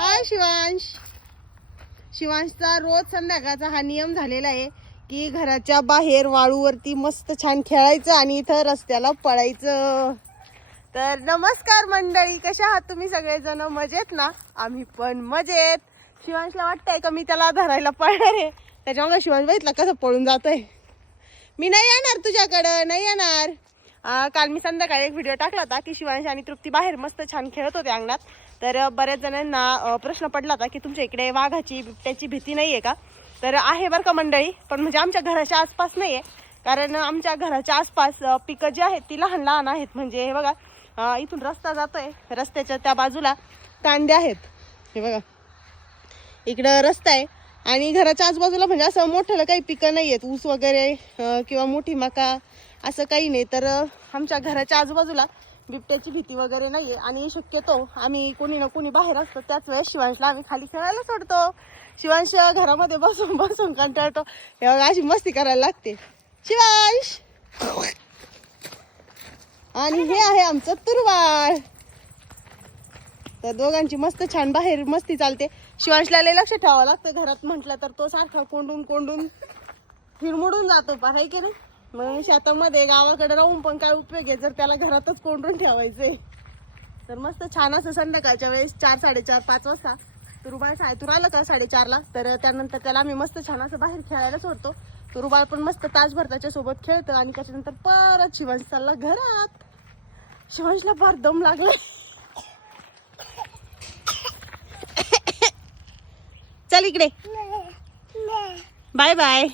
हाय शिवांश. शिवांशचा रोज संध्याकाळचा हा नियम झालेला आहे की घराच्या बाहेर वाळूवरती मस्त छान खेळायचं आणि इथं रस्त्याला पळायचं. तर नमस्कार मंडळी, कशा आहात तुम्ही सगळेजण? मजेत ना? आम्ही पण मजेत. शिवांशला वाटतंय का मी त्याला धरायला पळणार आहे, त्याच्यामुळे शिवांश बघितला कसं पळून जातोय. मी नाही येणार तुझ्याकडं, नाही येणार. काल मी संध्याकाळी एक व्हिडिओ टाकला होता की शिवांश आणि तृप्ती बाहेर मस्त छान खेळत होते अंगणात. तर बऱ्याच जणांना प्रश्न पडला होता की तुमच्या इकडे वाघाची बिबट्याची भीती नाही आहे का? तर आहे बरं का मंडळी, पण म्हणजे आमच्या घराच्या आसपास नाही आहे. कारण आमच्या घराच्या आसपास पिकं जी आहेत ती लहान लहान आहेत. म्हणजे हे बघा, इथून रस्ता जातोय, रस्त्याच्या त्या बाजूला कांदे आहेत. हे बघा इकडं रस्ता आहे आणि घराच्या आजूबाजूला म्हणजे असं मोठं काही पिकं नाही आहेत, ऊस वगैरे किंवा मोठी मका असं काही नाही. तर आमच्या घराच्या आजूबाजूला बिबट्याची भीती वगैरे नाही आहे. आणि शक्यतो आम्ही कोणी ना कोणी बाहेर असतो त्याच वेळेस शिवांशला आम्ही खाली खेळायला सोडतो. शिवांश घरामध्ये बसून बसून कंटाळतो, अशी मस्ती करायला लागते शिवांश. आणि हे आहे आमचं तुरवाळ. तर दोघांची मस्त छान बाहेर मस्ती चालते. शिवांशला लय लक्ष ठेवावं लागतं घरात म्हटलं तर, तो सारखा कोंडून कोंडून हिरमुडून जातो पार, आहे की नाही? मग शेतामध्ये गावाकडे राहून पण काय उपयोग आहे जर त्याला घरातच कोंडून ठेवायचंय. तर मस्त छान असं संध्याकाळच्या वेळेस 4, 4:30, 5 वाजता तुरुबाळ शाळेतून आलं का 4:30ला, तर त्यानंतर त्याला आम्ही मस्त छान असं बाहेर खेळायला सोडतो. तुरुबाळ पण मस्त तासभर त्याच्या सोबत खेळतं आणि त्याच्यानंतर परत शिवांश चालला घरात. शिवांशला फार दम लागला. चल इकडे, बाय बाय.